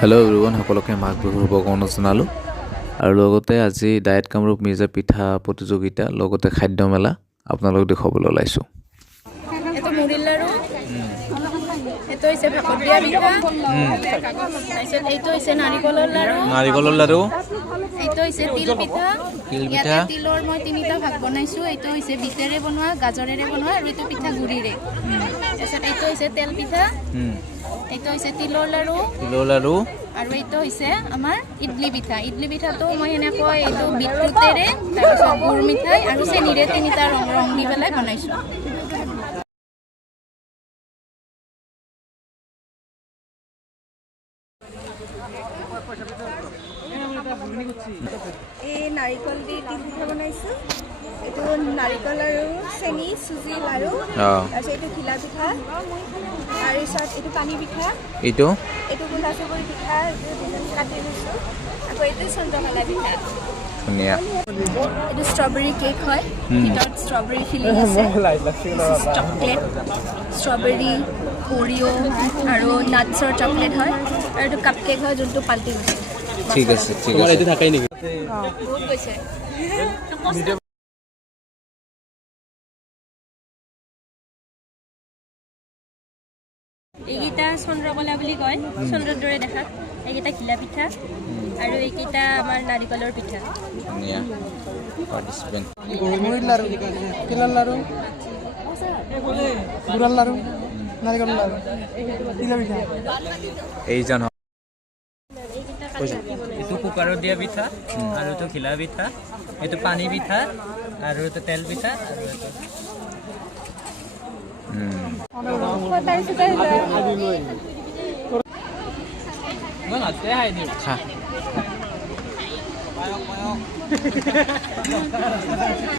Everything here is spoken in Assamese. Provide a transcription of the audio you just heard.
হেল্ল' এভৰিৱান, সকলোকে মাঘ বিহুৰ শুভকামনা জনালোঁ। আৰু লগতে আজি ডায়েট কামৰূপ মিৰ্জা পিঠা প্ৰতিযোগিতা লগতে খাদ্য মেলা আপোনালোকক দেখুৱাবলৈ ওলাইছোঁ। এইটো মুড়িৰ লাৰু, এইটো হৈছে ভাপত দিয়া পিঠা, তাৰপিছত এইটো হৈছে নাৰিকলৰ লাৰু, এইটো হৈছে তিল পিঠা। ইয়াতে তিলৰ মই 3টা ভাগ বনাইছোঁ। এইটো হৈছে বিটেৰে বনোৱা, গাজৰেৰে বনোৱা আৰু এইটো পিঠা গুড়িৰে। তাৰপিছত এইটো হৈছে তেল পিঠা, এইটো হৈছে তিলৰ লাৰু আৰু এইটো হৈছে আমাৰ ইডলি পিঠা। ইডলি পিঠাটো মই সেনেকৈ এইটো বিটৰুটেৰে, তাৰপিছত গুৰ মিঠাই আৰু চেনিৰে 3টা ৰং দি পেলাই বনাইছোঁ। এই নাৰিকল দি তিল পিঠা বনাইছোঁ। এইটো নাৰিকল আৰু চেনি চুজি লাৰু, তাৰপিছত এইটো ঘিলা পিঠা, তাৰপিছত এইটো পানী পিঠা, এইটো গোলা চুবুৰী পিঠা কাটি লৈছোঁ। আকৌ এইটো চন্দ্ৰকলা পিঠা। ধুনীয়া। এইটো ষ্ট্ৰবেৰী কেক হয়, ভিতৰত ষ্ট্ৰবেৰী ফিলিং আছে, চকলেট, ষ্ট্ৰবেৰী, অৰিঅ' আৰু নাটছৰ চকলেট হয়। আৰু এইটো কাপ কেক হয়, যোনটো পাল্টি গৈছে। ঠিক আছে, ঠিক আছে। বহুত গৈছে। এইকেইটা চন্দ্ৰকলা বুলি কয়, চন্দ্ৰৰ দৰে দেখাত। এইকেইটা ঘিলা পিঠা আৰু এইকেইটা আমাৰ নাৰিকলৰ পিঠা। ধুনীয়া। মুড়িৰ লাড়ু, তিলেৰ লাড়ু, গুড়াৰ লাড়ু, নাৰিকল লাড়ু, তিলা পিঠা। এইজন এইটো কুকাৰত দিয়া পিঠা আৰু এইটো ঘিলা পিঠা, এইটো পানী পিঠা আৰু এইটো তেল পিঠা আৰু এইটো মই নাচে খাই দিওঁ। খা।